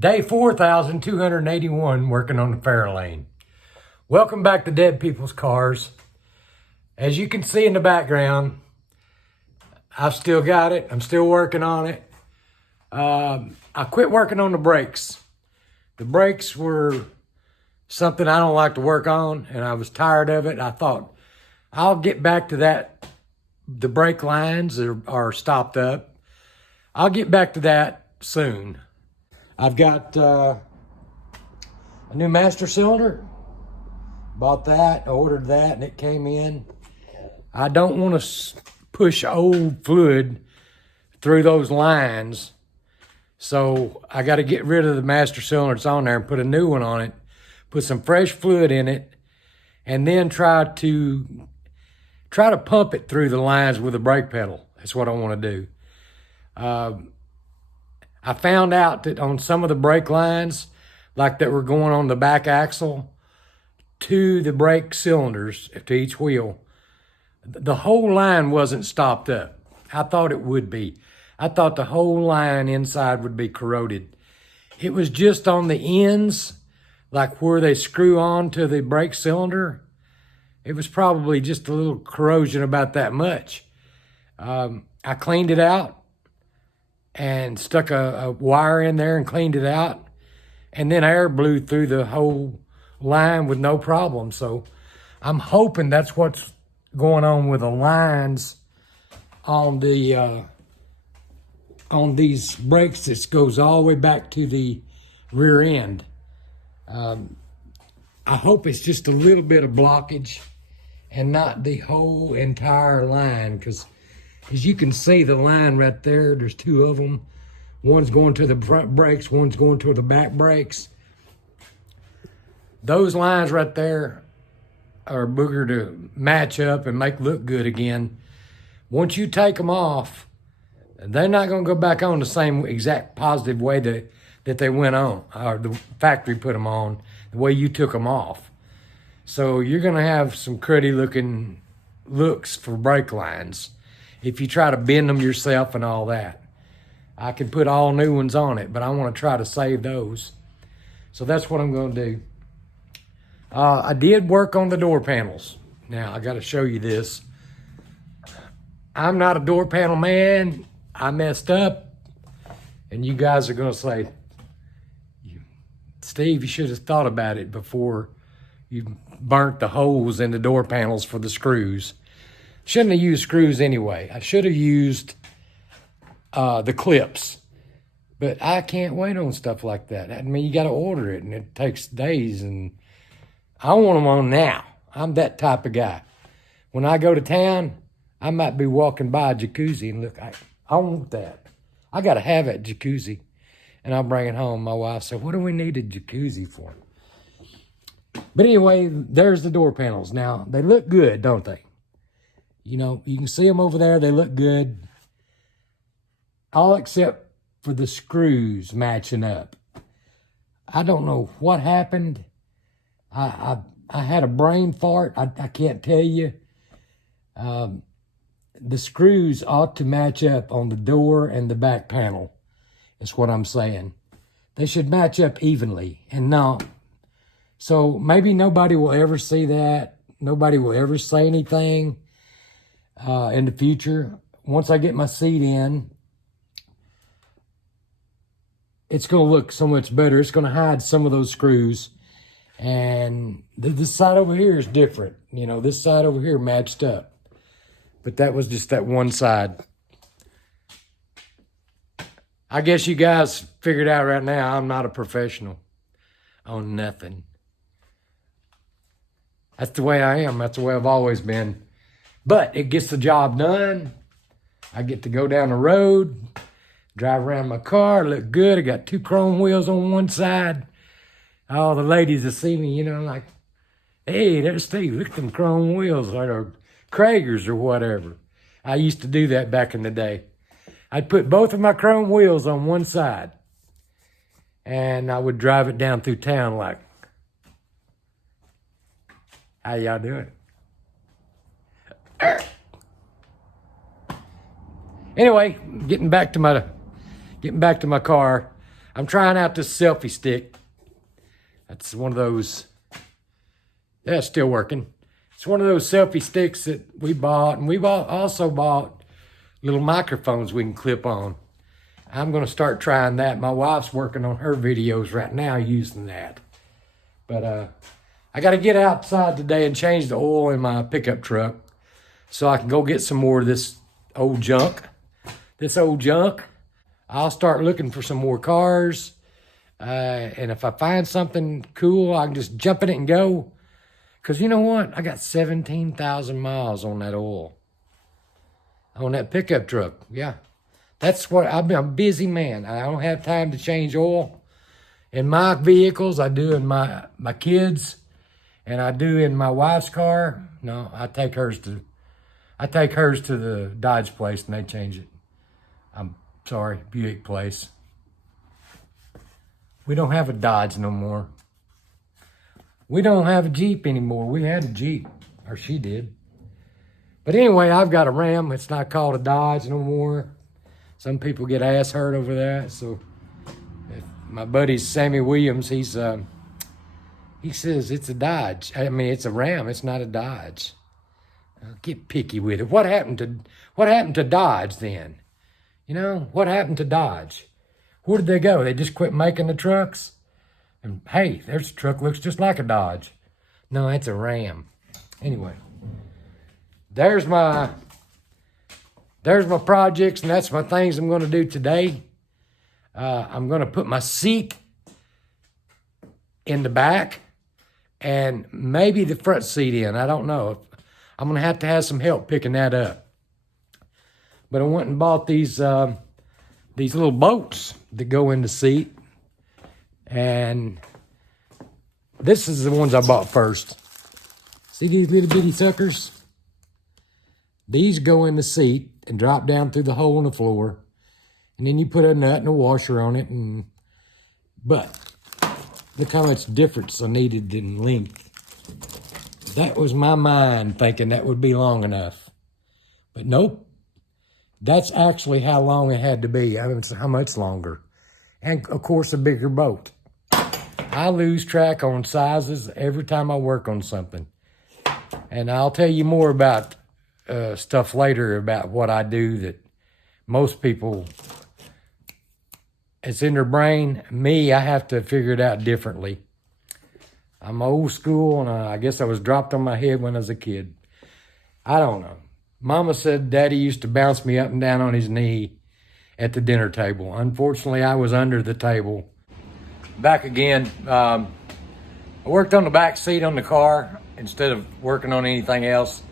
Day 4,281 working on the Fairlane. Welcome back to Dead People's Cars. As you can see in the background, I've still got it. I'm still working on it. I quit working on the brakes. The brakes were something I don't like to work on, and I was tired of it. I thought, I'll get back to that. The brake lines are stopped up. I'll get back to that soon. I've got a new master cylinder. Bought that, ordered that, and it came in. I don't want to push old fluid through those lines. So I got to get rid of the master cylinder that's on there and put a new one on it. Put some fresh fluid in it, and then try to pump it through the lines with a brake pedal. That's what I want to do. I found out that on some of the brake lines, like that were going on the back axle to the brake cylinders, to each wheel, the whole line wasn't stopped up. I thought it would be. I thought the whole line inside would be corroded. It was just on the ends, like where they screw on to the brake cylinder. It was probably just a little corrosion, about that much. I cleaned it out and stuck a wire in there and cleaned it out. And then air blew through the whole line with no problem. So I'm hoping that's what's going on with the lines on the on these brakes. This goes all the way back to the rear end. I hope it's just a little bit of blockage and not the whole entire line, because as you can see, the line right there, there's two of them. One's going to the front brakes, one's going to the back brakes. Those lines right there are booger to match up and make look good again. Once you take them off, they're not going to go back on the same exact positive way that they went on, or the factory put them on, the way you took them off. So you're going to have some cruddy looking looks for brake lines if you try to bend them yourself and all that. I can put all new ones on it, but I want to try to save those. So that's what I'm going to do. I did work on the door panels. Now, I got to show you this. I'm not a door panel man. I messed up. And you guys are going to say, Steve, you should have thought about it before you burnt the holes in the door panels for the screws. Shouldn't have used screws anyway. I should have used the clips. But I can't wait on stuff like that. I mean, you got to order it, and it takes days, and I want them on now. I'm that type of guy. When I go to town, I might be walking by a jacuzzi and look, I want that. I got to have that jacuzzi. And I'll bring it home. My wife said, what do we need a jacuzzi for? But anyway, there's the door panels. Now, they look good, don't they? You know, you can see them over there. They look good. All except for the screws matching up. I don't know what happened. I had a brain fart. I can't tell you. The screws ought to match up on the door and the back panel. That's what I'm saying. They should match up evenly, and no. So maybe nobody will ever see that. Nobody will ever say anything in the future. Once I get my seat in, it's going to look so much better. It's going to hide some of those screws. And this side over here is different. You know, this side over here matched up. But that was just that one side. I guess you guys figured out right now I'm not a professional on nothing. That's the way I am. That's the way I've always been. But it gets the job done. I get to go down the road, drive around my car, look good. I got two chrome wheels on one side. All the ladies that see me, you know, like, hey, there's Steve. Look at them chrome wheels, or Kragers or whatever. I used to do that back in the day. I'd put both of my chrome wheels on one side, and I would drive it down through town like, how y'all doing? Anyway, getting back to my car. I'm trying out this selfie stick. That's one of those, yeah, it's still working. It's one of those selfie sticks that we bought, and also bought little microphones we can clip on. I'm gonna start trying that. My wife's working on her videos right now using that. But I gotta get outside today and change the oil in my pickup truck so I can go get some more of this old junk. I'll start looking for some more cars. And if I find something cool, I can just jump in it and go. Because you know what? I got 17,000 miles on that oil. On that pickup truck, yeah. That's what, I'm a busy man. I don't have time to change oil. In my vehicles, I do in my kids, and I do in my wife's car. No, I take hers to the Dodge place and they change it. I'm sorry, Buick place. We don't have a Dodge no more. We don't have a Jeep anymore. We had a Jeep, or she did. But anyway, I've got a Ram. It's not called a Dodge no more. Some people get ass hurt over that. So my buddy Sammy Williams, he says it's a Dodge. I mean, it's a Ram. It's not a Dodge. Get picky with it. What happened to Dodge then? You know, what happened to Dodge? Where did they go? They just quit making the trucks? And hey, there's a truck looks just like a Dodge. No, it's a Ram. Anyway, there's my projects, and that's my things I'm going to do today. I'm going to put my seat in the back and maybe the front seat in. I don't know. I'm going to have some help picking that up. But I went and bought these little boats that go in the seat. And this is the ones I bought first. See these little bitty suckers? These go in the seat and drop down through the hole in the floor. And then you put a nut and a washer on it. But look how much difference I needed in length. That was my mind thinking that would be long enough. But nope. That's actually how long it had to be. I mean, how much longer. And of course, a bigger boat. I lose track on sizes every time I work on something. And I'll tell you more about stuff later about what I do that most people, it's in their brain. Me, I have to figure it out differently. I'm old school, and I guess I was dropped on my head when I was a kid. I don't know. Mama said Daddy used to bounce me up and down on his knee at the dinner table. Unfortunately, I was under the table. Back again. I worked on the back seat on the car instead of working on anything else.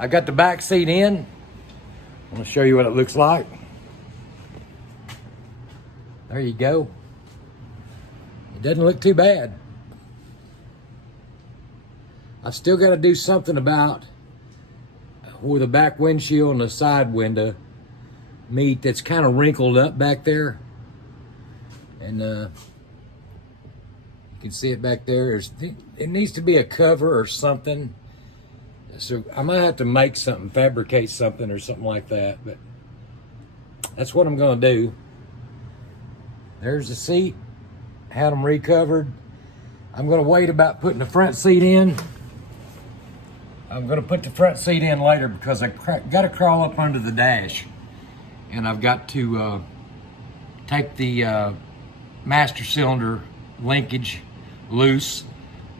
I got the back seat in. I'm going to show you what it looks like. There you go. It doesn't look too bad. I've still got to do something about where the back windshield and the side window meet. That's kind of wrinkled up back there. And you can see it back there. It needs to be a cover or something. So I might have to make something, fabricate something or something like that. But that's what I'm going to do. There's the seat. Had them recovered. I'm going to wait about putting the front seat in. I'm going to put the front seat in later because I got to crawl up under the dash. And I've got to take the master cylinder linkage loose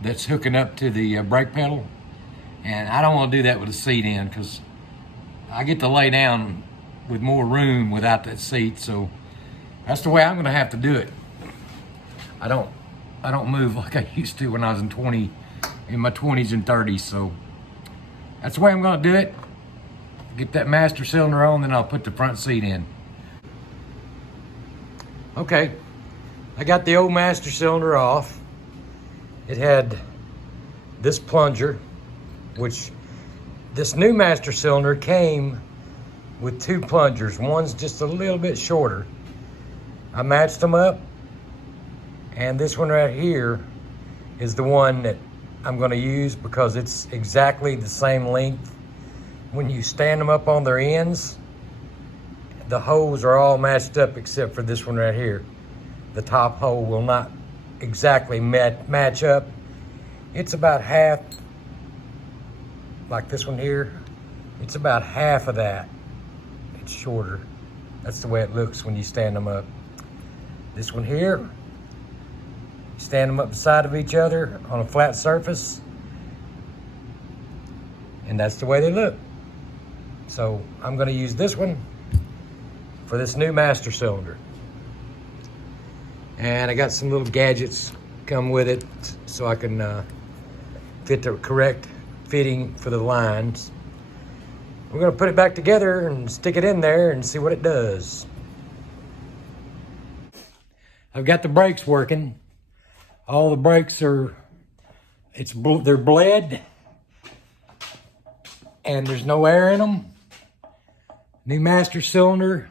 that's hooking up to the brake pedal. And I don't want to do that with the seat in because I get to lay down with more room without that seat. So that's the way I'm going to have to do it. I don't move like I used to when I was in my 20s and 30s. So that's the way I'm going to do it. Get that master cylinder on, then I'll put the front seat in. Okay, I got the old master cylinder off. It had this plunger, which this new master cylinder came with two plungers. One's just a little bit shorter. I matched them up, and this one right here is the one that I'm going to use because it's exactly the same length. When you stand them up on their ends, the holes are all matched up except for this one right here. the top hole will not exactly match up. It's about half, like this one here. It's about half of that. It's shorter. That's the way it looks when you stand them up. This one here, stand them up beside of each other on a flat surface, and that's the way they look. So I'm going to use this one for this new master cylinder. And I got some little gadgets come with it so I can fit the correct fitting for the lines. We're going to put it back together and stick it in there and see what it does. I've got the brakes working. All the brakes are, they're bled, and there's no air in them. New master cylinder.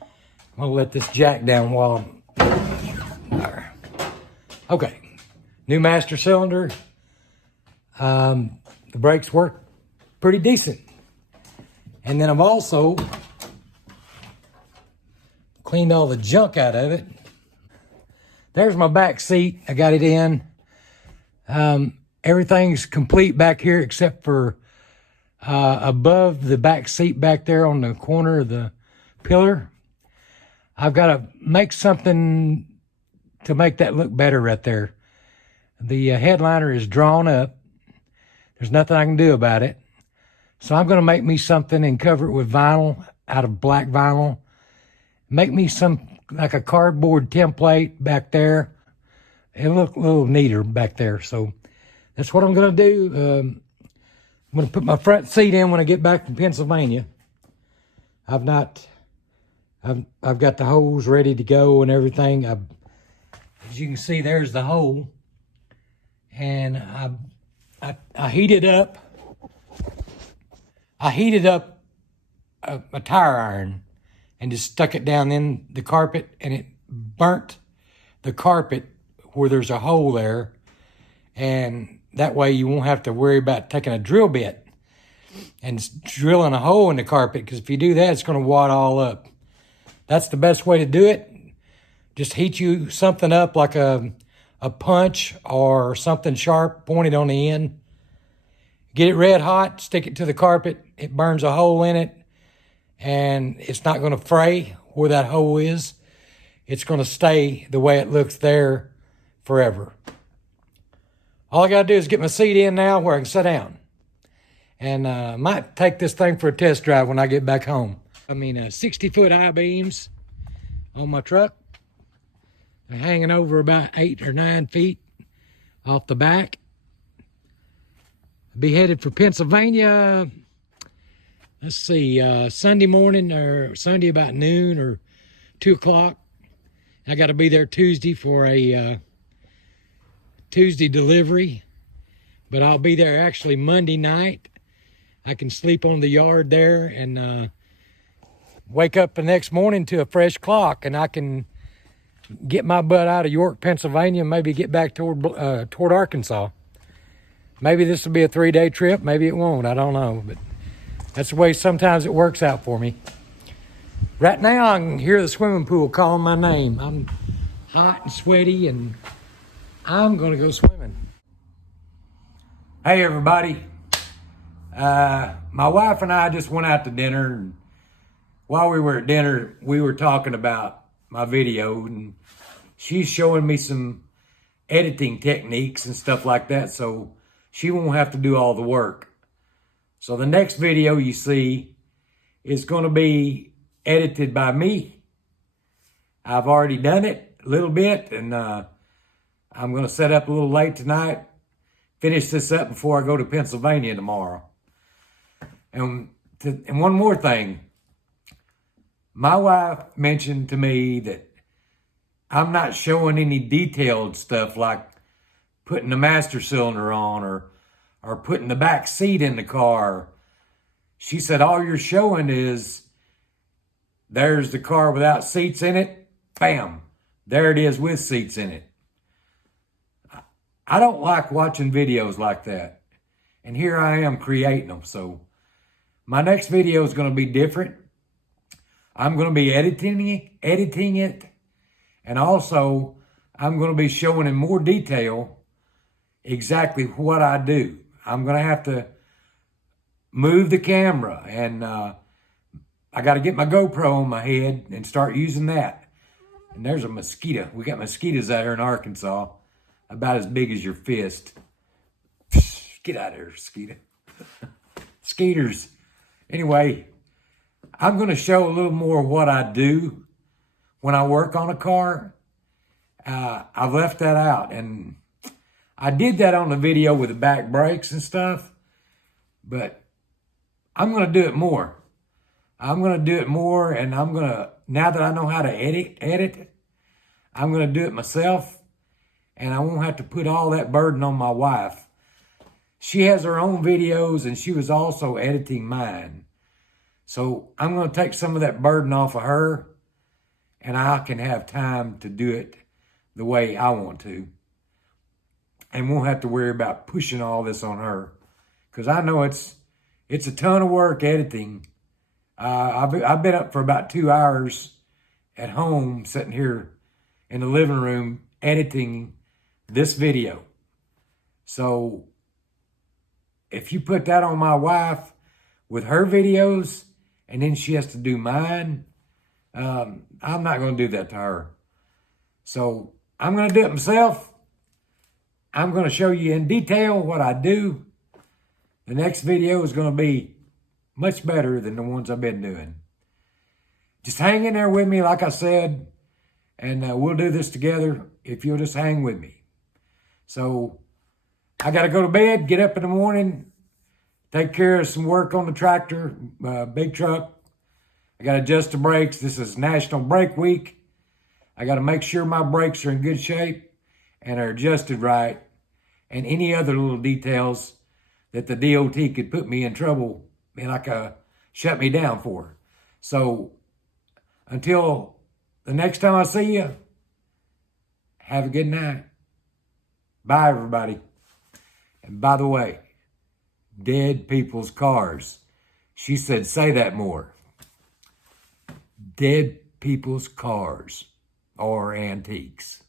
I'm gonna let this jack down while I'm there. Okay, new master cylinder. The brakes work pretty decent. And then I've also cleaned all the junk out of it. There's my back seat. I got it in. Everything's complete back here except for above the back seat back there on the corner of the pillar. I've got to make something to make that look better right there. The headliner is drawn up. There's nothing I can do about it. So I'm going to make me something and cover it with vinyl, out of black vinyl. Make me some, like a cardboard template back there. It'll look a little neater back there. So that's what I'm going to do. I'm going to put my front seat in when I get back from Pennsylvania. I've got the holes ready to go and everything. As you can see, there's the hole. And I heated up. I heated up a tire iron and just stuck it down in the carpet, and it burnt the carpet where there's a hole there. And that way you won't have to worry about taking a drill bit and drilling a hole in the carpet, because if you do that, it's going to wad all up. That's the best way to do it. Just heat you something up like a punch or something sharp pointed on the end. Get it red hot, stick it to the carpet. It burns a hole in it, and it's not going to fray where that hole is. It's going to stay the way it looks there forever. All I got to do is get my seat in now where I can sit down. And I might take this thing for a test drive when I get back home. 60-foot I-beams on my truck. They're hanging over about 8 or 9 feet off the back. I'll be headed for Pennsylvania, let's see, Sunday morning, or Sunday about noon or 2 o'clock. I got to be there Tuesday for a Tuesday delivery, but I'll be there actually Monday night. I can sleep on the yard there and wake up the next morning to a fresh clock, and I can get my butt out of York, Pennsylvania, and maybe get back toward Arkansas. Maybe this will be a 3-day trip. Maybe it won't. I don't know. But that's the way sometimes it works out for me. Right now, I can hear the swimming pool calling my name. I'm hot and sweaty, and I'm going to go swimming. Hey, everybody. My wife and I just went out to dinner. And while we were at dinner, we were talking about my video, and she's showing me some editing techniques and stuff like that, so she won't have to do all the work. So the next video you see is going to be edited by me. I've already done it a little bit, and I'm going to set up a little late tonight, finish this up before I go to Pennsylvania tomorrow. And one more thing. My wife mentioned to me that I'm not showing any detailed stuff like putting the master cylinder on or putting the back seat in the car. She said, all you're showing is there's the car without seats in it. Bam. There it is with seats in it. I don't like watching videos like that. And here I am creating them. So my next video is going to be different. I'm going to be editing it, And also, I'm going to be showing in more detail exactly what I do. I'm going to have to move the camera, and I got to get my GoPro on my head and start using that. And there's a mosquito. We got mosquitoes out here in Arkansas, about as big as your fist. Get out of here, mosquito. Skeeters. Anyway, I'm going to show a little more what I do when I work on a car. I've left that out, and I did that on the video with the back brakes and stuff, but I'm going to do it more. I'm going to do it more, and I'm going to, now that I know how to edit, I'm going to do it myself, and I won't have to put all that burden on my wife. She has her own videos, and she was also editing mine. So I'm going to take some of that burden off of her, and I can have time to do it the way I want to. And won't have to worry about pushing all this on her. Because I know it's a ton of work editing. I've been up for about 2 hours at home, sitting here in the living room, editing this video. So if you put that on my wife with her videos, and then she has to do mine, I'm not going to do that to her. So I'm going to do it myself. I'm going to show you in detail what I do. The next video is going to be much better than the ones I've been doing. Just hang in there with me, like I said, and we'll do this together if you'll just hang with me. So I got to go to bed, get up in the morning, take care of some work on the tractor, big truck. I got to adjust the brakes. This is National Brake Week. I got to make sure my brakes are in good shape and are adjusted right, and any other little details that the DOT could put me in trouble, shut me down for. So until the next time I see you, have a good night. Bye, everybody. And by the way, dead people's cars. She said, say that more. Dead people's cars are antiques.